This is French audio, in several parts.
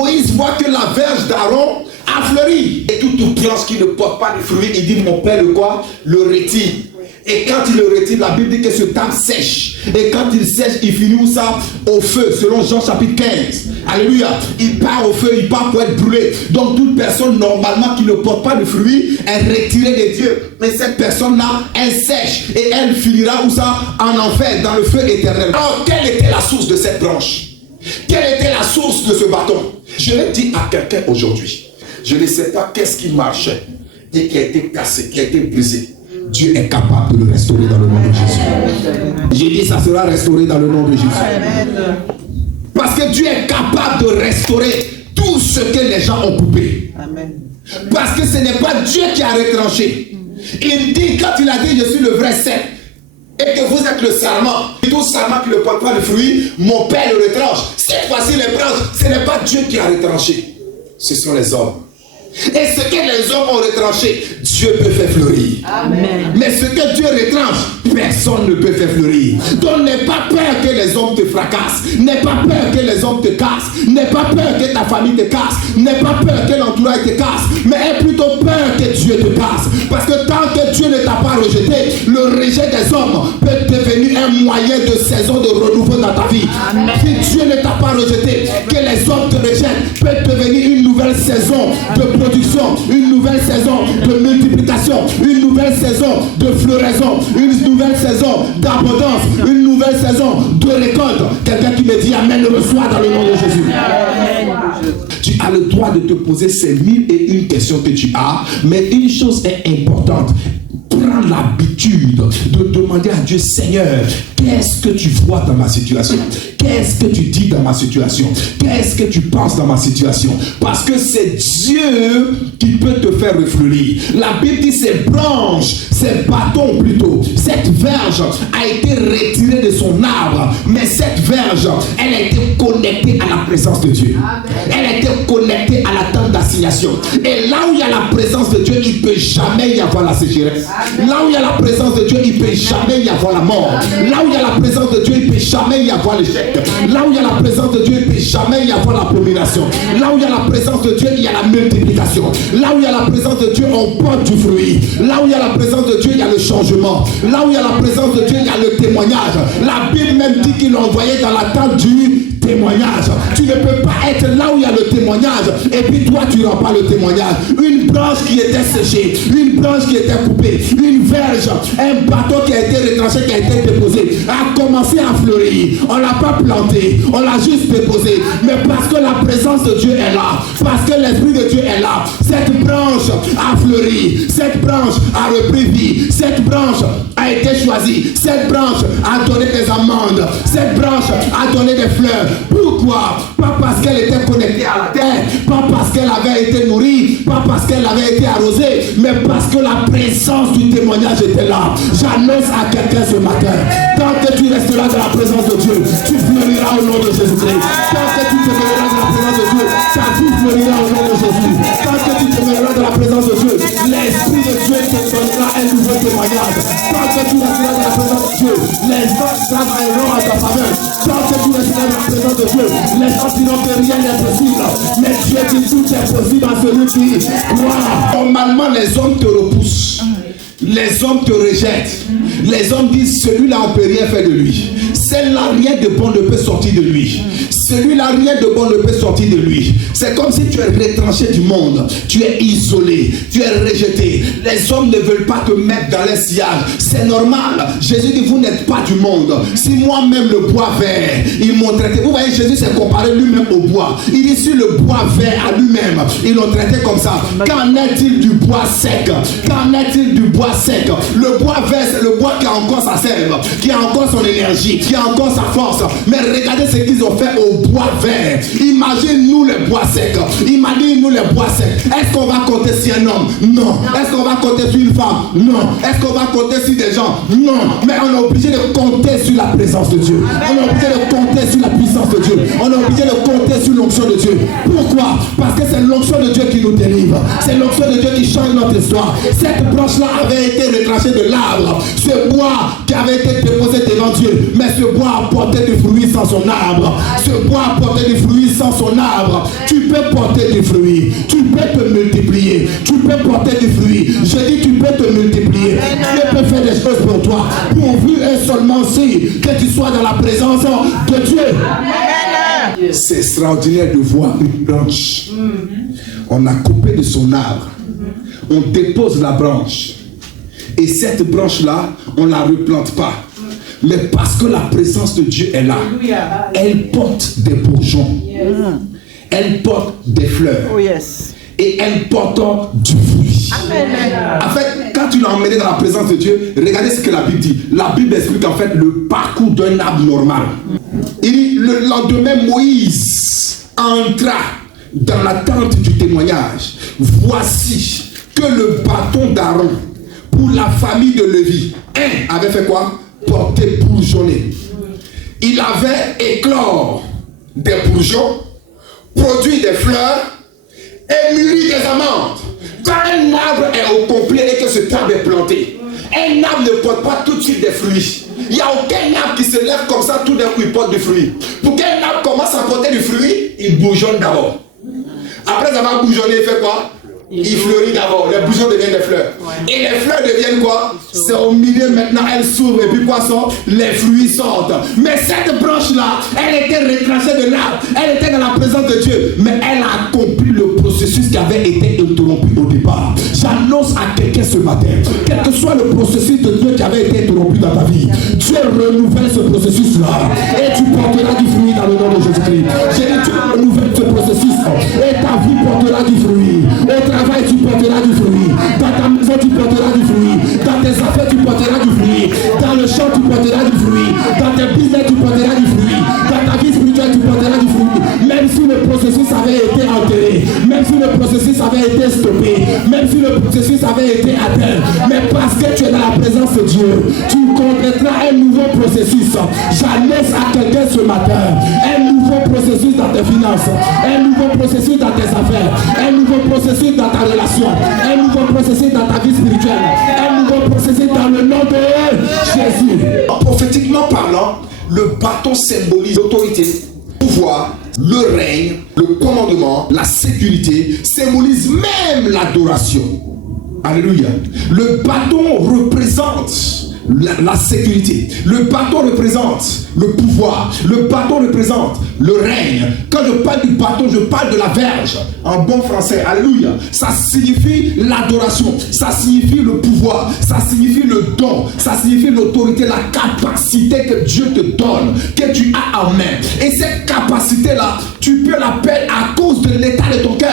Moïse voit que la verge d'Aaron a fleuri. Et toute branche qui ne porte pas de fruits, il dit, mon père le quoi? Le retire. Et quand il le retire, la Bible dit que ce table sèche. Et quand il sèche, il finit où ça? Au feu, selon Jean chapitre 15. Alléluia. Il part au feu, il part pour être brûlé. Donc toute personne normalement qui ne porte pas de fruits est retirée de Dieu. Mais cette personne-là, elle sèche. Et elle finira où ça? En enfer, dans le feu éternel. Alors, quelle était la source de cette branche? Quelle était la source de ce bâton? Je l'ai dit à quelqu'un aujourd'hui. Je ne sais pas qu'est-ce qui marchait et qui a été cassé, qui a été brisé. Dieu est capable de le restaurer dans le nom de Jésus. J'ai dit ça sera restauré dans le nom de Jésus. Parce que Dieu est capable de restaurer tout ce que les gens ont coupé. Parce que ce n'est pas Dieu qui a retranché. Il dit, quand il a dit je suis le vrai cep et que vous êtes le sarment, tout sarment qui ne porte pas de fruits, mon père le retranche. Cette fois-ci les branches, ce n'est pas Dieu qui a retranché, ce sont les hommes. Et ce que les hommes ont retranché, Dieu peut faire fleurir. Amen. Mais ce que Dieu retranche, personne ne peut faire fleurir. Donc n'aie pas peur que les hommes te fracassent. N'aie pas peur que les hommes te cassent. N'aie pas peur que ta famille te casse. N'aie pas peur que l'entourage te casse. Mais aie plutôt peur que Dieu te casse. Parce que tant que Dieu ne t'a pas rejeté, le rejet des hommes peut devenir un moyen de saison de renouveau dans ta vie. Amen. Si Dieu ne t'a pas rejeté, que les hommes te rejettent peut devenir une nouvelle saison de production, une nouvelle saison de multiplication, une nouvelle saison de floraison, une nouvelle saison d'abondance, une nouvelle saison de récolte. Quelqu'un qui me dit Amen, le reçoit dans le nom de Jésus. Amen. Tu as le droit de te poser ces 1001 questions que tu as, mais une chose est importante. Prends l'habitude de demander à Dieu, Seigneur, qu'est-ce que tu vois dans ma situation? Qu'est-ce que tu dis dans ma situation? Qu'est-ce que tu penses dans ma situation? Parce que c'est Dieu qui peut te faire refleurir. La Bible dit ces branches, ces bâtons plutôt, cette verge a été retirée de son arbre, mais cette verge, elle a été connectée à la présence de Dieu. Elle a été connectée à la tente d'assignation. Et là où il y a la présence de Dieu, il ne peut jamais y avoir la sécheresse. Là où il y a la présence de Dieu, il ne peut jamais y avoir la mort. Là où il y a la présence de Dieu, il ne peut jamais y avoir l'échec. Là où il y a la présence de Dieu, il ne peut jamais y avoir l'abomination. Là où il y a la présence de Dieu, il y a la multiplication. Là où il y a la présence de Dieu, on porte du fruit. Là où il y a la présence de Dieu, il y a le changement. Là où il y a la présence de Dieu, il y a le témoignage. La Bible même dit qu'il l'a envoyé dans la tente du témoignage. Tu ne peux pas être là où il y a le témoignage et puis toi tu n'as pas le témoignage. Une branche qui était séchée, une branche qui était coupée, une verge, un bateau qui a été retranché, qui a été déposé, a commencé à fleurir. On ne l'a pas planté, on l'a juste déposé. Mais parce que la présence de Dieu est là, parce que l'Esprit de Dieu est là, cette branche a fleuri, cette branche a repris vie, cette branche a été choisie, cette branche a donné des amandes, cette branche a donné des fleurs. Pourquoi? Pas parce qu'elle était connectée à la terre, pas parce qu'elle avait été nourrie, pas parce qu'elle avait été arrosée, mais parce que la présence du témoignage était là. J'annonce à quelqu'un ce matin, tant que tu resteras dans la présence de Dieu, tu fleuriras au nom de Jésus-Christ. Tant que tu te verras dans la présence de Dieu, ta vie fleurira au nom de Jésus. Tant que tu te verras dans la présence de Dieu, l'Esprit de Dieu te donnera un nouveau témoignage. Tant que tu resteras dans la présence de Dieu, les gens travailleront à ta faveur. Tant que tu resteras dans la présence de Dieu, les gens diront que rien n'est possible. Mais Dieu dit tout est possible à celui qui croit. Normalement, les hommes te repoussent. Les hommes te rejettent. Les hommes disent celui-là on ne peut rien faire de lui. Celle-là rien de bon ne peut sortir de lui. Celui-là rien de bon ne peut sortir de lui. C'est comme si tu es retranché du monde. Tu es isolé. Tu es rejeté. Les hommes ne veulent pas te mettre dans les sillages. C'est normal. Jésus dit vous n'êtes pas du monde. Si moi-même le bois vert, ils m'ont traité. Vous voyez Jésus s'est comparé lui-même au bois. Il dit sur le bois vert à lui-même. Ils l'ont traité comme ça. Qu'en est-il du bois sec? Qu'en est-il du bois sec? Le bois vert c'est le bois qui a encore sa sève, qui a encore son énergie, qui a encore sa force. Mais regardez ce qu'ils ont fait au bois vert. Imagine-nous les bois secs. Imagine-nous les bois secs. Est-ce qu'on va compter sur un homme? Non. Est-ce qu'on va compter sur une femme? Non. Est-ce qu'on va compter sur des gens? Non. Mais on est obligé de compter sur la présence de Dieu. On est obligé de compter sur la puissance de Dieu. On est obligé de compter sur l'onction de Dieu. Pourquoi? Parce que c'est l'onction de Dieu qui nous délivre. C'est l'onction de Dieu qui change notre histoire. Cette branche-là avait été retranchée de l'arbre. Ce bois qui avait été déposé devant Dieu. Mais ce bois a porté du fruit sans son arbre. Ce bois a porté du fruit sans son arbre. Tu peux du fruit. Tu peux te multiplier. Tu peux porter du fruit. Je dis, tu peux te multiplier. Dieu peut faire des choses pour toi. Pourvu et seulement si que tu sois dans la présence de Dieu. C'est extraordinaire de voir une branche. On a coupé de son arbre. On dépose la branche. Et cette branche-là, on ne la replante pas. Mais parce que la présence de Dieu est là, elle porte des bourgeons. Elle porte des fleurs. Et elle porte du fruit. En fait, quand tu l'as emmené dans la présence de Dieu, regardez ce que la Bible dit. La Bible explique en fait le parcours d'un arbre normal. Il dit, le lendemain, Moïse entra dans la tente du témoignage. Voici que le bâton d'Aaron pour la famille de Lévi, avait fait quoi? Porté bourgeonné. Il avait éclore des bourgeons, produit des fleurs et mûri des amandes. Quand un arbre est au complet et que ce arbre est planté, un arbre ne porte pas tout de suite des fruits. Il n'y a aucun arbre qui se lève comme ça, tout d'un coup il porte du fruit. Pour qu'un arbre commence à porter du fruit, il bourgeonne d'abord. Après avoir bourgeonné, il fait quoi? Il fleurit d'abord, les bourgeons deviennent des fleurs. Et les fleurs deviennent quoi? C'est au milieu maintenant, elles s'ouvrent et puis quoi sort? Les fruits sortent. Mais cette branche-là, elle était retranchée de l'arbre, elle était dans la présence de Dieu, mais elle a accompli le processus qui avait été interrompu au départ. J'annonce à quelqu'un ce matin, quel que soit le processus de Dieu qui avait été interrompu dans ta vie, Dieu renouvelle ce processus-là et tu porteras du fruit dans le nom de Jésus-Christ. J'ai dit, tu renouvelles ce processus et ta vie portera du fruit. Au travail, tu porteras du fruit. Dans ta maison, tu porteras du fruit. Dans tes affaires, tu porteras du fruit. Dans le champ, tu porteras du fruit. Dans tes business, tu porteras du fruit. Dans ta vie spirituelle, tu porteras du fruit. Même si le processus avait été altéré, même si le processus avait été stoppé, même si le processus avait été atteint, mais parce que tu es dans la présence de Dieu, tu compléteras un nouveau processus. J'annonce à quelqu'un ce matin un nouveau processus dans tes finances, un nouveau processus dans tes affaires, un nouveau processus dans ta relation, un nouveau processus dans ta vie spirituelle, un nouveau processus dans le nom de Jésus. Prophétiquement parlant, le bâton symbolise l'autorité, le pouvoir, le règne, le commandement, la sécurité, symbolise même l'adoration. Alléluia. Le bâton représente la sécurité. Le bâton représente le pouvoir. Le bâton représente le règne. Quand je parle du bâton, je parle de la verge. En bon français, alléluia. Ça signifie l'adoration. Ça signifie le pouvoir. Ça signifie le don. Ça signifie l'autorité, la capacité que Dieu te donne, que tu as en main. Et cette capacité-là, tu peux la perdre à cause de l'état de ton cœur.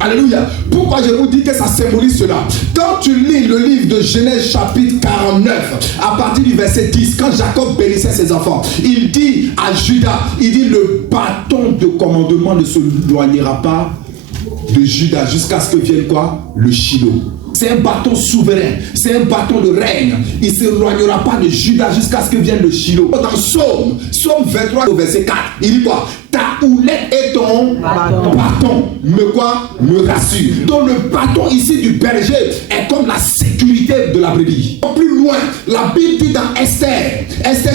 Alléluia. Pourquoi je vous dis que ça symbolise cela? Quand tu lis le livre de Genèse chapitre 49, à partir du verset 10, quand Jacob bénissait ses enfants, il dit à Judas, il dit le bâton de commandement ne se éloignera pas de Judas jusqu'à ce que vienne quoi? Le Shiloh. C'est un bâton souverain, c'est un bâton de règne. Il ne s'éloignera pas de Judas jusqu'à ce que vienne le Shiloh. Dans Psaume 23 au verset 4, il dit quoi? Ta houlette et ton bâton me rassure. Donc le bâton ici du berger est comme la sécurité de la brebis. Plus loin, la Bible dit dans Esther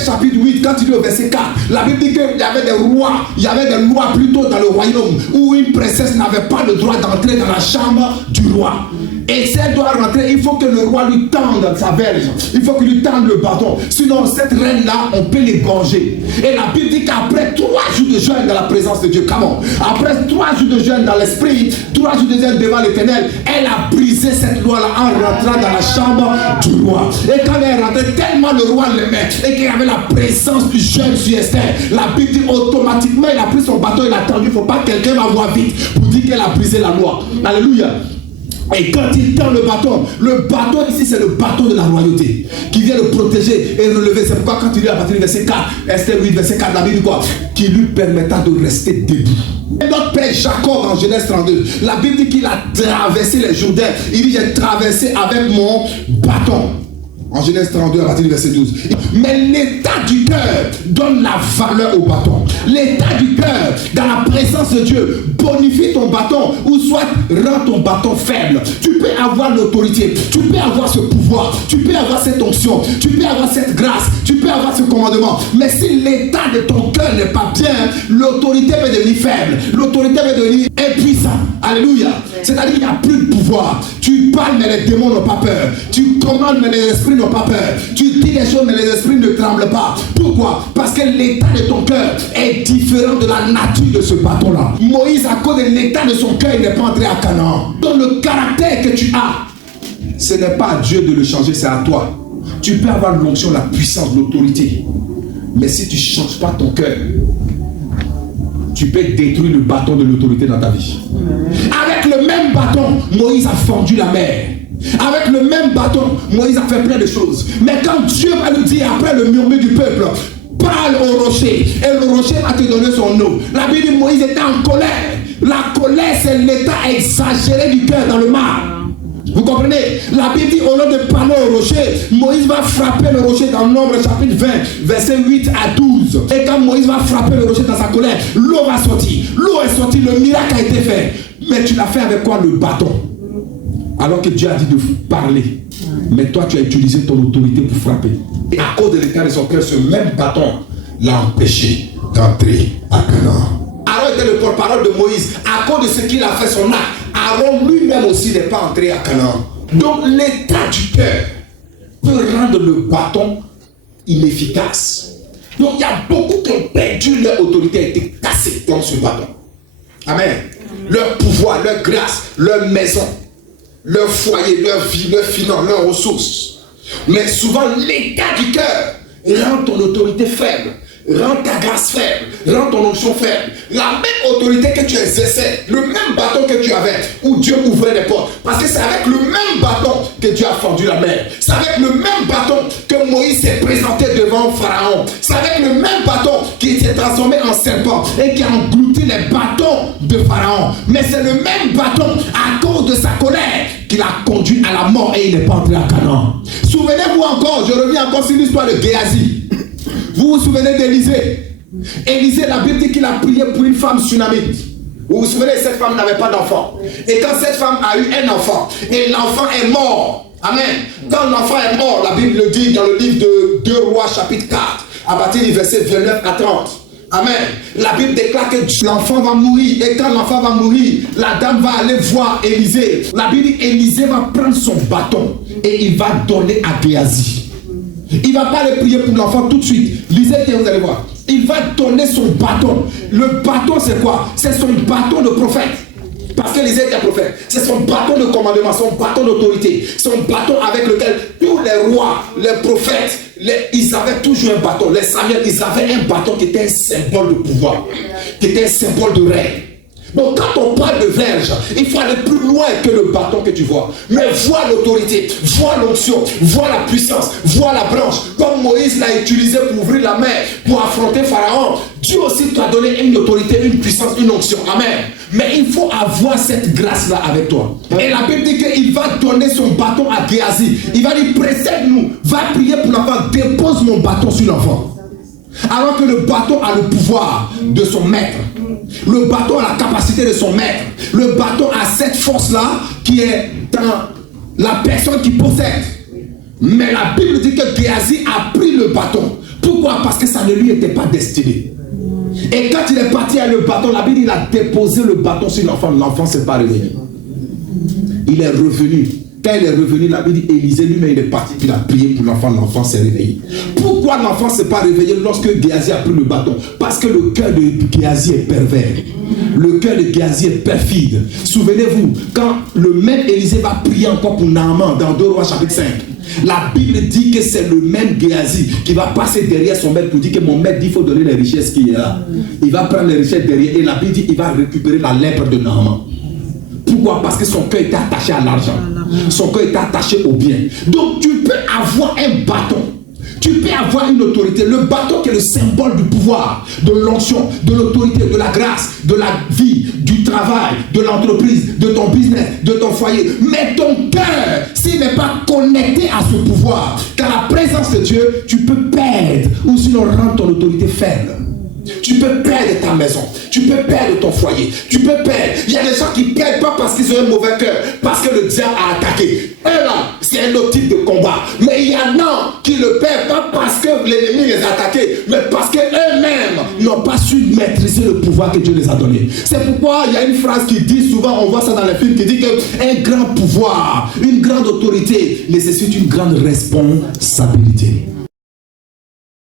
chapitre 8, quand il dit au verset 4, la Bible dit qu'il y avait des rois, il y avait des lois plutôt dans le royaume où une princesse n'avait pas le droit d'entrer dans la chambre du roi. Et si elle doit rentrer, il faut que le roi lui tende sa verge. Il faut qu'il lui tende le bâton. Sinon, cette reine-là, on peut l'égorger. Et la Bible dit qu'après 3 jours de jeûne dans la présence de Dieu, après 3 jours de jeûne dans l'esprit, 3 jours de jeûne devant l'Éternel, elle a brisé cette loi-là en rentrant dans la chambre du roi. Et quand elle est rentrée, tellement le roi l'aimait et qu'il y avait la présence du jeûne sur Esther, la Bible dit automatiquement, il a pris son bâton, il a tendu. Il ne faut pas que quelqu'un va voir vite pour dire qu'elle a brisé la loi. Alléluia. Et quand il tend le bâton ici c'est le bâton de la royauté qui vient le protéger et relever. C'est pourquoi quand il lit à partir du verset 4, Esther 8, verset 4, la Bible dit quoi? Qui lui permettra de rester debout. Et notre père Jacob en Genèse 32, la Bible dit qu'il a traversé les Jourdains. Il dit j'ai traversé avec mon bâton. En Genèse 32 à partir du verset 12. Mais l'état du cœur donne la valeur au bâton. L'état du cœur dans la présence de Dieu bonifie ton bâton ou soit rend ton bâton faible. Tu peux avoir l'autorité, tu peux avoir ce pouvoir, tu peux avoir cette onction, tu peux avoir cette grâce, tu peux avoir ce commandement. Mais si l'état de ton cœur n'est pas bien, l'autorité peut devenir faible, l'autorité peut devenir impuissante. Alléluia. C'est-à-dire qu'il n'y a plus de pouvoir. Tu parles mais les démons n'ont pas peur. Tu commandes mais les esprits n'ont pas peur. Tu dis des choses mais les esprits ne tremblent pas. Pourquoi? Parce que l'état de ton cœur est différent de la nature de ce bâton-là. Moïse, à cause de l'état de son cœur, il n'est pas entré à Canaan. Donc le caractère que tu as, ce n'est pas à Dieu de le changer, c'est à toi. Tu peux avoir l'onction, la puissance, l'autorité. Mais si tu ne changes pas ton cœur, tu peux détruire le bâton de l'autorité dans ta vie. Avec le même bâton, Moïse a fendu la mer. Avec le même bâton, Moïse a fait plein de choses. Mais quand Dieu va lui dire, après le murmure du peuple, parle au rocher, et le rocher va te donner son eau. La Bible dit Moïse était en colère. La colère, c'est l'état exagéré du cœur dans le mar. Vous comprenez? La Bible dit au lieu de parler au rocher, Moïse va frapper le rocher dans Nombre chapitre 20, versets 8 à 12. Et quand Moïse va frapper le rocher dans sa colère, l'eau va sortir. L'eau est sortie, le miracle a été fait. Mais tu l'as fait avec quoi? Le bâton. Alors que Dieu a dit de parler. Mais toi, tu as utilisé ton autorité pour frapper. Et à cause de l'état de son cœur, ce même bâton l'a empêché d'entrer à Canaan. Aaron était le porte-parole de Moïse. À cause de ce qu'il a fait son acte, Aaron lui-même aussi n'est pas entré à Canaan. Donc l'état du cœur peut rendre le bâton inefficace. Donc il y a beaucoup qui ont perdu leur autorité, a été cassée dans ce bâton. Amen. Leur pouvoir, leur grâce, leur maison, leur foyer, leur vie, leur finance, leurs ressources. Mais souvent l'état du cœur rend ton autorité faible. Rends ta grâce faible, rends ton onction faible. La même autorité que tu exerçais, le même bâton que tu avais, où Dieu ouvrait les portes. Parce que c'est avec le même bâton que Dieu a fendu la mer. C'est avec le même bâton que Moïse s'est présenté devant Pharaon. C'est avec le même bâton qui s'est transformé en serpent et qui a englouti les bâtons de Pharaon. Mais c'est le même bâton, à cause de sa colère, qui l'a conduit à la mort et il n'est pas entré à Canaan. Souvenez-vous encore, je reviens encore sur l'histoire de Géasi. Vous vous souvenez d'Élisée? Élisée, la Bible dit qu'il a prié pour une femme tsunamite. Vous vous souvenez, cette femme n'avait pas d'enfant. Et quand cette femme a eu un enfant, et l'enfant est mort. Amen. Quand l'enfant est mort, la Bible le dit dans le livre de 2 Rois chapitre 4, à partir du verset 29 à 30. Amen. La Bible déclare que l'enfant va mourir. Et quand l'enfant va mourir, la dame va aller voir Élisée. La Bible dit Élisée va prendre son bâton et il va donner à Géasi. Il ne va pas aller prier pour l'enfant tout de suite. Lisez bien, vous allez voir. Il va donner son bâton. Le bâton, c'est quoi? C'est son bâton de prophète. Parce que Élisée était prophète. C'est son bâton de commandement, son bâton d'autorité. Son bâton avec lequel tous les rois, les prophètes, ils avaient toujours un bâton. Les Samuel, ils avaient un bâton qui était un symbole de pouvoir. Qui était un symbole de règne. Donc quand on parle de verge, il faut aller plus loin que le bâton que tu vois. Mais vois l'autorité, vois l'onction, vois la puissance, vois la branche. Comme Moïse l'a utilisé pour ouvrir la mer, pour affronter Pharaon, Dieu aussi t'a donné une autorité, une puissance, une onction. Amen. Mais il faut avoir cette grâce-là avec toi. Et la Bible dit qu'il va donner son bâton à Géasi. Il va dire, précède-nous, va prier pour l'enfant, dépose mon bâton sur l'enfant. Alors que le bâton a le pouvoir de son maître. Le bâton a la capacité de son maître. Le bâton a cette force-là qui est dans la personne qui possède. Mais la Bible dit que Géasi a pris le bâton. Pourquoi? Parce que ça ne lui était pas destiné. Et quand il est parti avec le bâton, la Bible dit qu'il a déposé le bâton sur l'enfant. L'enfant ne s'est pas réveillé. Il est revenu. Quand il est revenu, la Bible dit Élisée lui-même il est parti, il a prié pour l'enfant, l'enfant s'est réveillé. Pourquoi l'enfant ne s'est pas réveillé lorsque Géasi a pris le bâton? Parce que le cœur de Géasi est pervers. Le cœur de Géasi est perfide. Souvenez-vous, quand le même Élisée va prier encore pour Naaman dans 2 Rois chapitre 5, la Bible dit que c'est le même Géasi qui va passer derrière son maître pour dire que mon maître dit qu'il faut donner les richesses qu'il y a là. Il va prendre les richesses derrière et la Bible dit qu'il va récupérer la lèpre de Naaman. Pourquoi? Parce que son cœur était attaché à l'argent. Son cœur était attaché au bien. Donc tu peux avoir un bâton. Tu peux avoir une autorité. Le bâton qui est le symbole du pouvoir, de l'onction, de l'autorité, de la grâce, de la vie, du travail, de l'entreprise, de ton business, de ton foyer. Mais ton cœur, s'il n'est pas connecté à ce pouvoir, qu'à la présence de Dieu, tu peux perdre ou sinon rendre ton autorité faible. Tu peux perdre ta maison, tu peux perdre ton foyer, tu peux perdre. Il y a des gens qui perdent pas parce qu'ils ont un mauvais cœur, parce que le diable a attaqué. Et là, c'est un autre type de combat. combat. Mais il y en a qui le perdent pas parce que l'ennemi les a attaqués, mais parce qu'eux-mêmes n'ont pas su maîtriser le pouvoir que Dieu les a donné. C'est pourquoi il y a une phrase qui dit souvent, on voit ça dans les films, qui dit qu'un grand pouvoir, une grande autorité nécessite une grande responsabilité.